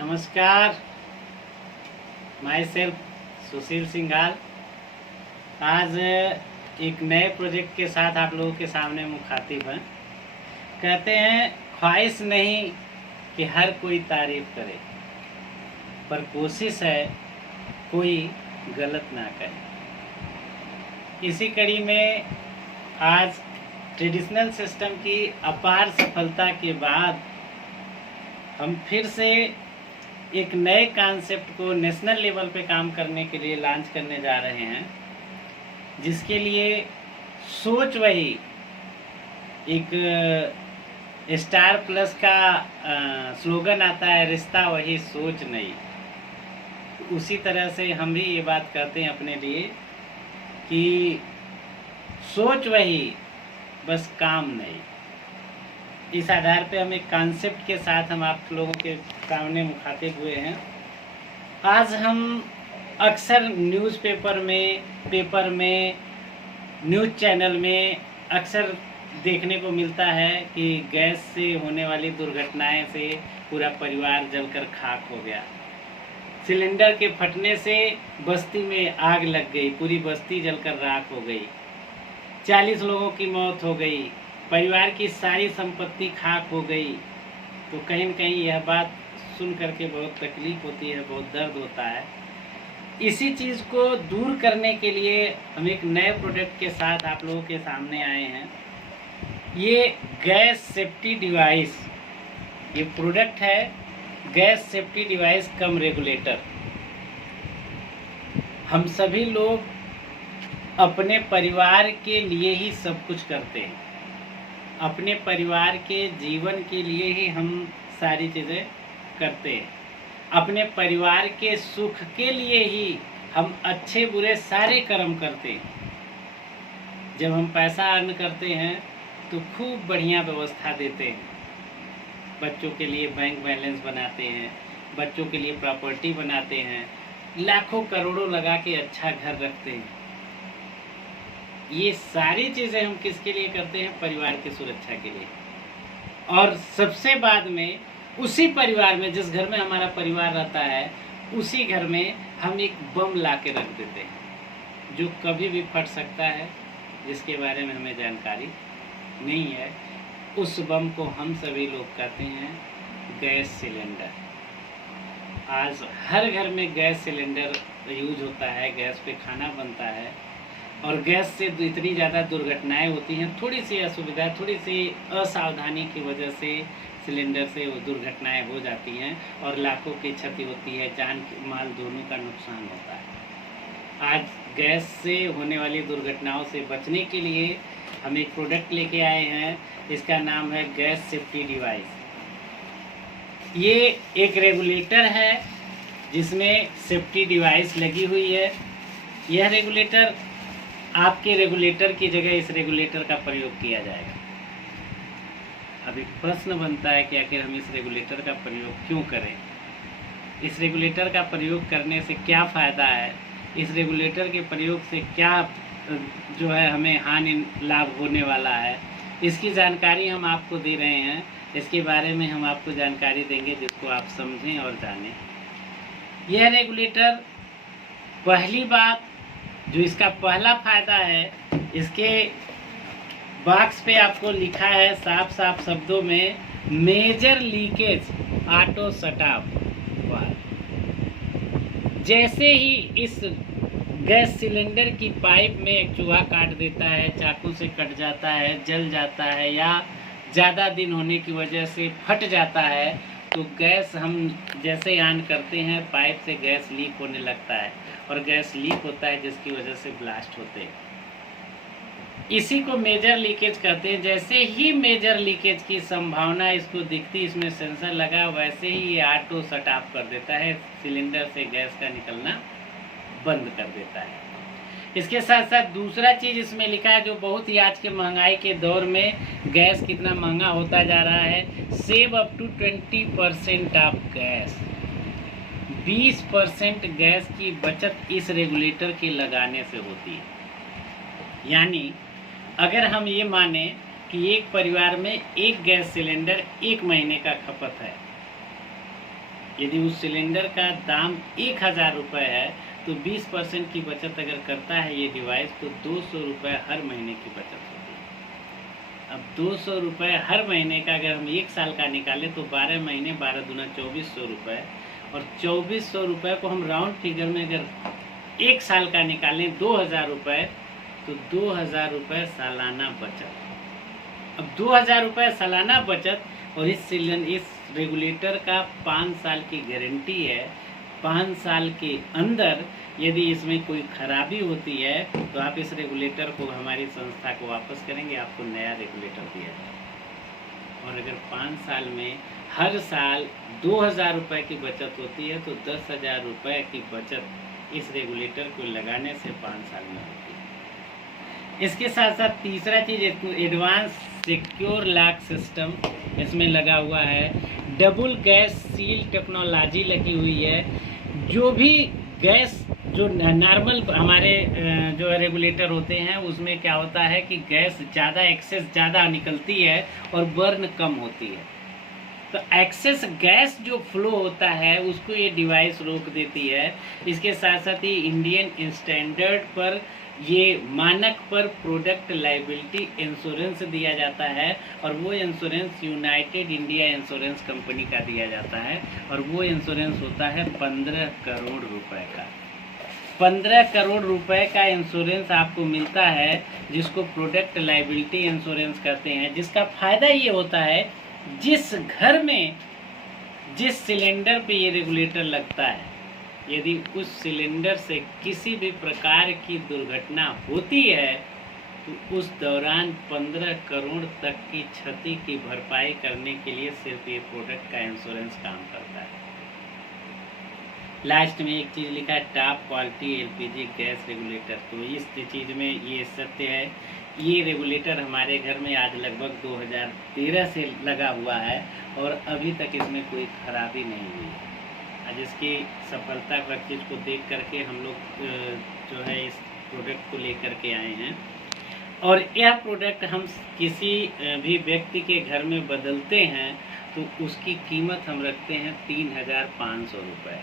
नमस्कार। My self सुशील सिंघाल। आज एक नए प्रोजेक्ट के साथ आप लोगों के सामने मुखातिब हैं। कहते हैं ख्वाहिश नहीं कि हर कोई तारीफ करे, पर कोशिश है कोई गलत ना करे। इसी कड़ी में आज ट्रेडिशनल सिस्टम की अपार सफलता के बाद हम फिर से एक नए कॉन्सेप्ट को नेशनल लेवल पे काम करने के लिए लॉन्च करने जा रहे हैं, जिसके लिए सोच वही एक स्टार प्लस का स्लोगन आता है, रिश्ता वही सोच नहीं। उसी तरह से हम भी ये बात कहते हैं अपने लिए कि सोच वही बस काम नहीं। इस आधार पे हम एक कॉन्सेप्ट के साथ हम आप लोगों के सामने मुखातिब हुए हैं। आज हम अक्सर न्यूज़पेपर में, पेपर में, न्यूज़ चैनल में अक्सर देखने को मिलता है कि गैस से होने वाली दुर्घटनाएं से पूरा परिवार जलकर खाक हो गया। सिलेंडर के फटने से बस्ती में आग लग गई, पूरी बस्ती जलकर राख हो गई, 40 लोगों की मौत हो गई, परिवार की सारी संपत्ति खाक हो गई। तो कहीं न कहीं यह बात सुन करके बहुत तकलीफ होती है, बहुत दर्द होता है। इसी चीज़ को दूर करने के लिए हम एक नए प्रोडक्ट के साथ आप लोगों के सामने आए हैं। ये गैस सेफ्टी डिवाइस, ये प्रोडक्ट है गैस सेफ्टी डिवाइस कम रेगुलेटर। हम सभी लोग अपने परिवार के लिए ही सब कुछ करते हैं, अपने परिवार के जीवन के लिए ही हम सारी चीज़ें करते हैं, अपने परिवार के सुख के लिए ही हम अच्छे बुरे सारे कर्म करते हैं। जब हम पैसा अर्न करते हैं तो खूब बढ़िया व्यवस्था देते हैं, बच्चों के लिए बैंक बैलेंस बनाते हैं, बच्चों के लिए प्रॉपर्टी बनाते हैं, लाखों करोड़ों लगा के अच्छा घर रखते हैं। ये सारी चीज़ें हम किसके लिए करते हैं? परिवार की सुरक्षा के लिए। और सबसे बाद में उसी परिवार में, जिस घर में हमारा परिवार रहता है, उसी घर में हम एक बम ला के रख देते हैं जो कभी भी फट सकता है, जिसके बारे में हमें जानकारी नहीं है। उस बम को हम सभी लोग कहते हैं गैस सिलेंडर। आज हर घर में गैस सिलेंडर यूज होता है, गैस पे खाना बनता है, और गैस से इतनी ज़्यादा दुर्घटनाएं होती हैं। थोड़ी सी असुविधा, थोड़ी सी असावधानी की वजह से सिलेंडर से वो दुर्घटनाएं हो जाती हैं और लाखों की क्षति होती है, जान माल दोनों का नुकसान होता है। आज गैस से होने वाली दुर्घटनाओं से बचने के लिए हम एक प्रोडक्ट लेके आए हैं, इसका नाम है गैस सेफ्टी डिवाइस। ये एक रेगुलेटर है जिसमें सेफ्टी डिवाइस लगी हुई है। यह रेगुलेटर, आपके रेगुलेटर की जगह इस रेगुलेटर का प्रयोग किया जाएगा। अभी प्रश्न बनता है कि आखिर हम इस रेगुलेटर का प्रयोग क्यों करें, इस रेगुलेटर का प्रयोग करने से क्या फ़ायदा है, इस रेगुलेटर के प्रयोग से क्या जो है हमें हानि लाभ होने वाला है, इसकी जानकारी हम आपको दे रहे हैं। इसके बारे में हम आपको जानकारी देंगे जिसको आप समझें और जानें। यह रेगुलेटर, पहली बात जो इसका पहला फायदा है, इसके बॉक्स पे आपको लिखा है साफ साफ शब्दों में, major leakage auto shut off. जैसे ही इस गैस सिलेंडर की पाइप में एक चूहा काट देता है, चाकू से कट जाता है, जल जाता है, या ज़्यादा दिन होने की वजह से फट जाता है, तो गैस हम जैसे ऑन करते हैं, पाइप से गैस लीक होने लगता है और गैस लीक होता है, जिसकी वजह से ब्लास्ट होते हैं। इसी को मेजर लीकेज कहते हैं। जैसे ही मेजर लीकेज की संभावना इसको दिखती, इसमें सेंसर लगा, वैसे ही ये ऑटो शट ऑफ कर देता है, सिलेंडर से गैस का निकलना बंद कर देता है। इसके साथ साथ दूसरा चीज़ इसमें लिखा है, जो बहुत ही आज के महंगाई के दौर में गैस कितना महंगा होता जा रहा है, save up to 20% of gas. 20% gas की बचत इस रेगुलेटर के लगाने से होती है। यानी अगर हम ये माने कि एक परिवार में एक गैस सिलेंडर 1 महीने का खपत है, यदि उस सिलेंडर का दाम 1000 रुपये है तो 20% की बचत अगर करता है ये डिवाइस तो 200 रुपये हर महीने की बचत होती है। अब 200 रुपये हर महीने का अगर हम 1 साल का निकालें तो 12 महीने 12 दूना 2400 रुपये, और 2400 रुपये को हम राउंड फिगर में अगर 1 साल का निकालें 2000 रुपये, तो 2000 रुपये सालाना बचत। अब 2000 रुपये सालाना बचत, और इस रेगुलेटर का 5 साल की गारंटी है। 5 साल के अंदर यदि इसमें कोई खराबी होती है तो आप इस रेगुलेटर को हमारी संस्था को वापस करेंगे, आपको नया रेगुलेटर दिया जाएगा। और अगर 5 साल में हर साल 2000 रुपये की बचत होती है तो 10,000 रुपये की बचत इस रेगुलेटर को लगाने से 5 साल में होती है। इसके साथ साथ तीसरा चीज़, एडवांस सिक्योर लॉक सिस्टम इसमें लगा हुआ है। डबल गैस सील टेक्नोलॉजी लगी हुई है। जो भी गैस जो नॉर्मल हमारे जो रेगुलेटर होते हैं उसमें क्या होता है कि गैस ज़्यादा एक्सेस ज़्यादा निकलती है और बर्न कम होती है। तो एक्सेस गैस जो फ्लो होता है उसको ये डिवाइस रोक देती है। इसके साथ साथ ही इंडियन स्टैंडर्ड पर ये मानक पर प्रोडक्ट लाइबिलिटी इंश्योरेंस दिया जाता है, और वो insurance United India insurance company का दिया जाता है, और वो इंश्योरेंस होता है 15 करोड़ रुपए का। 15 करोड़ रुपए का इंश्योरेंस आपको मिलता है, जिसको प्रोडक्ट लाइबिलिटी इंश्योरेंस कहते हैं। जिसका फ़ायदा ये होता है, जिस घर में जिस सिलेंडर पे ये रेगुलेटर लगता है, यदि उस सिलेंडर से किसी भी प्रकार की दुर्घटना होती है तो उस दौरान 15 करोड़ तक की क्षति की भरपाई करने के लिए सिर्फ ये प्रोडक्ट का इंश्योरेंस काम करता है। लास्ट में एक चीज़ लिखा है, top quality LPG gas regulator. तो इस चीज़ में ये सत्य है। ये रेगुलेटर हमारे घर में आज लगभग 2013 से लगा हुआ है और अभी तक इसमें कोई खराबी नहीं हुई है। आज इसकी सफलता पर चीज़ को देख करके हम लोग जो है इस प्रोडक्ट को लेकर के आए हैं, और यह प्रोडक्ट हम किसी भी व्यक्ति के घर में बदलते हैं तो उसकी कीमत हम रखते हैं 3500 रुपये,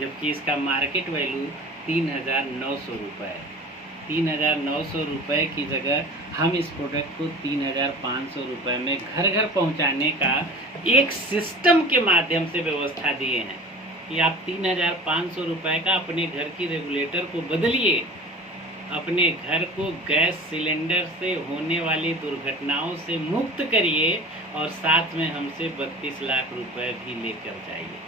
जबकि इसका मार्केट वैल्यू 3900 रुपये है। 3900 रुपये की जगह हम इस प्रोडक्ट को 3500 रुपये में घर घर पहुंचाने का एक सिस्टम के माध्यम से व्यवस्था दिए हैं कि आप 3500 रुपये का अपने घर की रेगुलेटर को बदलिए, अपने घर को गैस सिलेंडर से होने वाली दुर्घटनाओं से मुक्त करिए, और साथ में हमसे 32 लाख रुपए भी लेकर जाइए,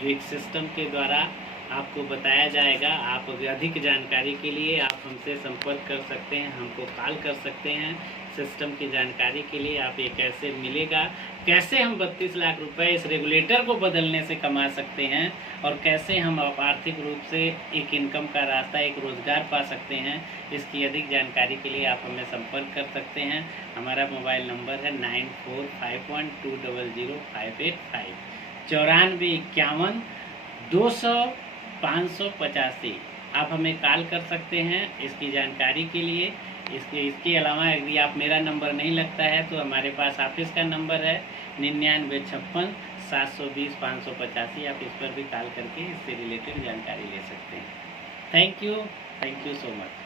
जो एक सिस्टम के द्वारा आपको बताया जाएगा। आप अधिक जानकारी के लिए आप हमसे संपर्क कर सकते हैं, हमको कॉल कर सकते हैं। सिस्टम की जानकारी के लिए आप ये कैसे मिलेगा, कैसे हम 32 लाख रुपए इस रेगुलेटर को बदलने से कमा सकते हैं, और कैसे हम आर्थिक रूप से एक इनकम का रास्ता, एक रोज़गार पा सकते हैं, इसकी अधिक जानकारी के लिए आप हमें संपर्क कर सकते हैं। हमारा मोबाइल नंबर है 9451200585 9451 200 585। आप हमें कॉल कर सकते हैं इसकी जानकारी के लिए। इसके अलावा यदि आप मेरा नंबर नहीं लगता है तो हमारे पास ऑफिस का नंबर है 9956 720 585। आप इस पर भी कॉल करके इससे रिलेटेड जानकारी ले सकते हैं। Thank you so much.